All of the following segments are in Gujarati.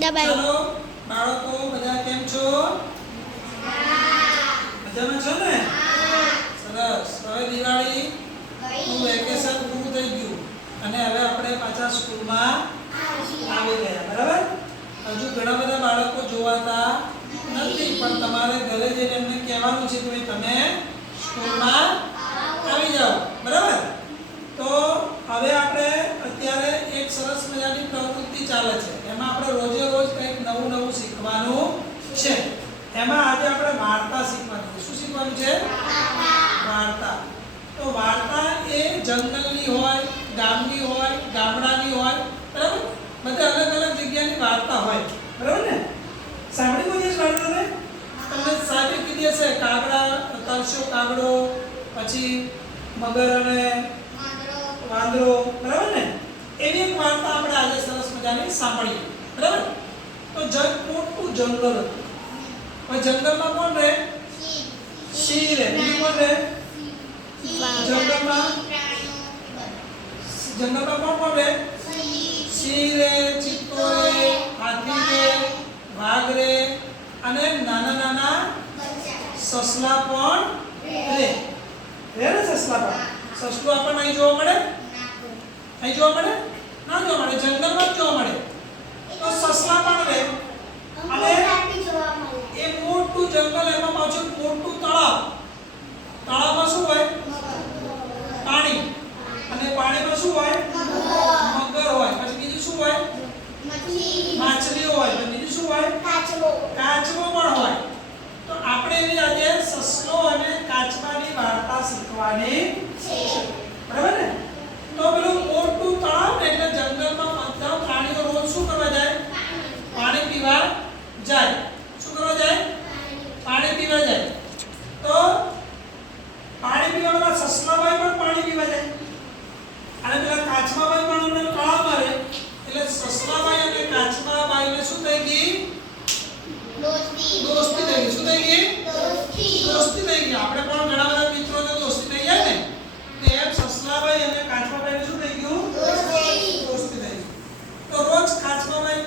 દબાઈ બાળકો બધા કેમ છો? મજામાં છો ને? સરસ. હવે દિવાળી નું વેકેશન પૂરું થઈ ગયું. અને હવે આપણે પાછા સ્કૂલમાં આવી ગયા બરાબર? હજુ ઘણા બધા બાળકો જોવાતા નથી પણ તમારે ઘરે જઈને એમને કહેવાનું છે કે તમે સ્કૂલમાં આવી જાઓ બરાબર તો હવે આપણે અત્યારે એક સરસ મજાની પ્રવૃત્તિ ચાલે છે એમાં આપણે રોજે રોજ કંઈક નવું નવું શીખવાનું છે એમાં આજે આપણે વાર્તા શીખવાનું શું શીખવાનું છે? વાર્તા. તો વાર્તા એ જંગલની હોય, ગામની હોય, ગામડાની હોય, બરાબર? બધા અલગ અલગ જગ્યાની વાર્તા હોય. બરાબર ને? સાંભળી કોઈ દિવસ વાર્તા ને તમને સાહેબે કીધી હશે, કાગડા તરશો કાગડો, પછી મગર અને વાંદરો. બરાબર ને? એવી એક વાર્તા આપણે આજે સરસ મજાની સાંભળીએ. બરાબર? તો જંગ મોટું જંગલ હતું. હવે જંગલમાં કોણ રહે? સિંહ રહે. બીજું કોણ રહે? જંગલમાં? જંગલમાં કોણ કોણ રહે? સિંહ રહે, ચિત્તો રહે, હાથી રહે, વાઘ રહે. અને નાના નાના સસલા પણ રહે. રહે ને સસલા પણ? સસલું આપણને અહીં જોવા મળે? અહીં જોવા મળે? ના જોવા મળે. જંગલમાં જ જોવા મળે. તો સસલા પણ રહે. અને જંગલ એમાં પાછું મોટું તળાવ. તળાવમાં શું હોય? પાણી. અને પાણીમાં શું હોય? મગર હોય. પછી બીજું શું હોય? માછલીઓ હોય. પછી બીજું શું હોય? કાચબો. પણ હોય. તો આપણે એવી આજે સસલો અને કાચબાની વાર્તા શીખવાની છે બરાબર ને તો પેલું મોટું તળાવ ને એટલે જંગલમાં બધા પ્રાણીઓ રોજ શું કરવા જાય પાણી પીવા જાય શું કરવા જાય પાણી પીવા જાય તો પાણી પીવા વાળા સસલાભાઈ પણ પાણી પીવા જાય અને પેલા કાચબાભાઈ પણ અમને તળાવ મારે એટલે સસલાભાઈ અને કાચબાભાઈને શું થઈ ગઈ દોસ્તી થઈ ગઈ શું થઈ ગઈ દોસ્તી થઈ આપણે પણ ઘણા બધા મિત્રો તો દોસ્તી થઈ જાય ને, તો એમ સસલાભાઈ અને કાચબાભાઈને શું થઈ ગયું? દોસ્તી થઈ તો રોજ કાચબાભાઈ,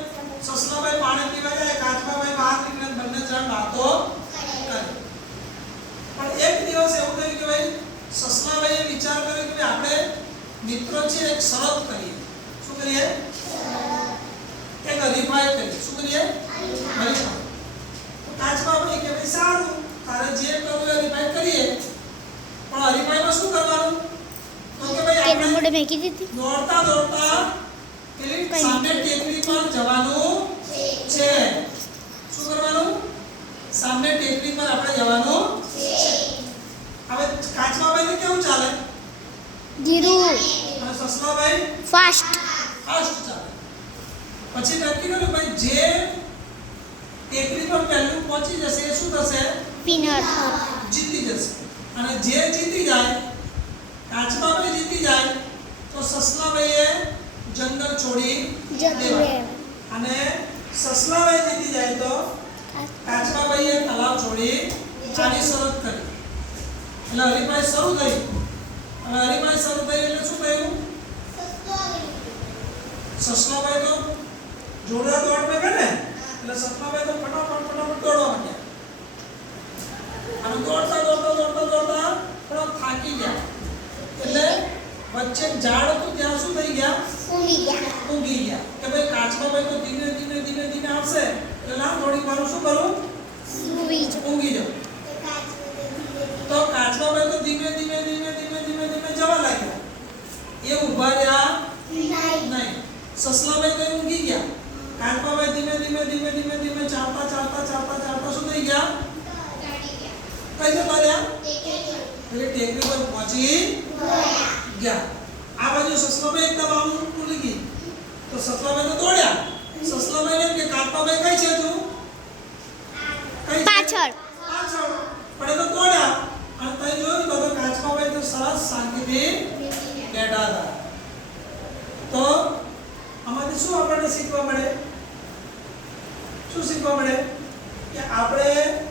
સસલાભાઈ પાણી પીવા જાય, કાચબાભાઈ બહાર નીકળે બંને જણ વાતો કરે. પણ એક દિવસ એવું થયું કે ભાઈ, સસલાભાઈએ વિચાર કર્યો કે આપણે મિત્રો છે, એક શરત કરીએ શું કરીએ એક હરીફાઈ કરીએ શું કરીએ હરીફાઈ તો કાચબાભાઈ કે ભાઈ સારું તારે જે કરવું એ હરીફાઈ કરીએ પણ હરીફાઈમાં શું કરવાનું ભાઈ મોઢે મેકી દીધી. દોડતા દોડતા કઈ? સામે ટેકરી પર જવાનું છે. શું કરવાનું? સામે ટેકરી પર આપણે જવાનું છે. હવે કાચબાભાઈને કેવું ચાલે? ધીરુ. અને સસલાભાઈ ફાસ્ટ ફાસ્ટ ચાલે. પછી નક્કી કર્યું ભાઈ જે ટેકરી પર પહેલું પહોંચી જશે એ શું થશે? પીનટ જીતી જશે. અને જે જીતી જાય કાચબાભાઈ જીતી જાય તો સસલાભાઈએ જંગલ છોડી દેવાય. અને સસલાભાઈ જીતી જાય તો કાચબાભાઈએ તલાવ છોડી આની શરત કરી. એટલે હરિભાઈ શરૂ થઈ. હવે હરિભાઈ શરૂ થઈ એટલે શું થયું? સસલાભાઈ તો જોરદાર દોડ પે ને એટલે સસલાભાઈ તો ફટાફટ ફટાફટ દોડવા માંડ્યા. અને દોડતા દોડતા દોડતા દોડતા થોડા થાકી ગયા. એટલે વચ્ચે ઝાડ હતું ત્યાં શું થઈ ગયા? ઊંઘી ગયા. કે ભાઈ કાચબાભાઈ તો ધીમે ધીમે ધીમે ધીમે આવશે એટલે ના થોડીક વાર શું કરું. ઊંઘી જાઉં તો કાચબાભાઈ તો ધીમે ધીમે ધીમે ધીમે ધીમે ધીમે જવા લાગ્યા એ ઊભા રહ્યા નહીં સસલાભાઈ તો ઊંઘી ગયા કાચબાભાઈ ધીમે ધીમે ધીમે ધીમે ધીમે ચાલતા ચાલતા ચાલતા ચાલતા શું થઈ ગયા કઈ જતા રહ્યા એટલે પહોંચી ગયા. આ બાજુ સસલાભાઈ એકદમ આમ ખુલી ગઈ. તો સસલાભાઈ તો દોડ્યા. સસલાભાઈ એમ કે કાચબાભાઈ કઈ છે તું કઈ પાછળ. પાછળ. પણ એ તો દોડ્યા. અને તઈ જોયું તો કાચકાભાઈ તો સરસ શાંતિથી બેઠા હતા. તો આમાંથી શું આપણને શીખવા મળે? શું શીખવા મળે? કે આપણે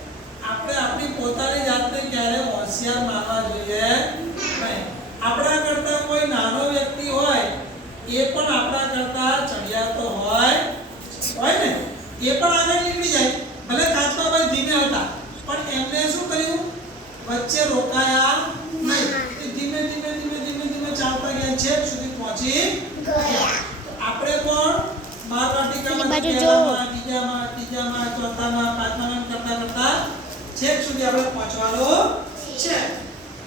હોશિયાર માનવા જોઈએ. નહીં. આપણા કરતા કોઈ નાનો વ્યક્તિ હોય એ પણ આપણા કરતા ચડિયાતો હોય. હોય ને? એ પણ આગળ નીકળી જાય. ભલે કાચબાભાઈ ધીમે હતા પણ એમને શું કર્યું? વચ્ચે રોકાયા નહીં. ધીમે ધીમે ધીમે ધીમે ધીમે ચાલતા ગયા છેક સુધી પહોંચી ગયા. આપણે પણ બીજામાં ત્રીજામાં ચોથામાં પાંચમામાં કરતા કરતા છેક સુધી આપણે પહોંચવાનું છે.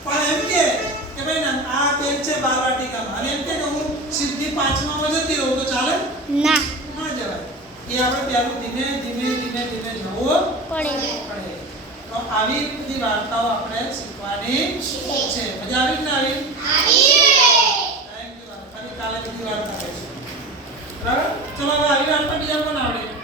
પણ એમ કે કે ભાઈ આ બેન છે બાળવાટિકામાં અને એમ કે હું સીધી પાંચમામાં જતી રહું તો ચાલે? ના. ના જવાય. એ આપણે પહેલું ધીમે ધીમે ધીમે ધીમે જવું પડે. પડે. તો આવી બધી વાર્તાઓ આપણે શીખવાની છે. મજા આવી ને આવી? આવી. થેન્ક યુ ફરી કાલે બીજી વાર્તા કરીશું. બરાબર? ચલો આવી વાર્તા બીજા પણ આવડે?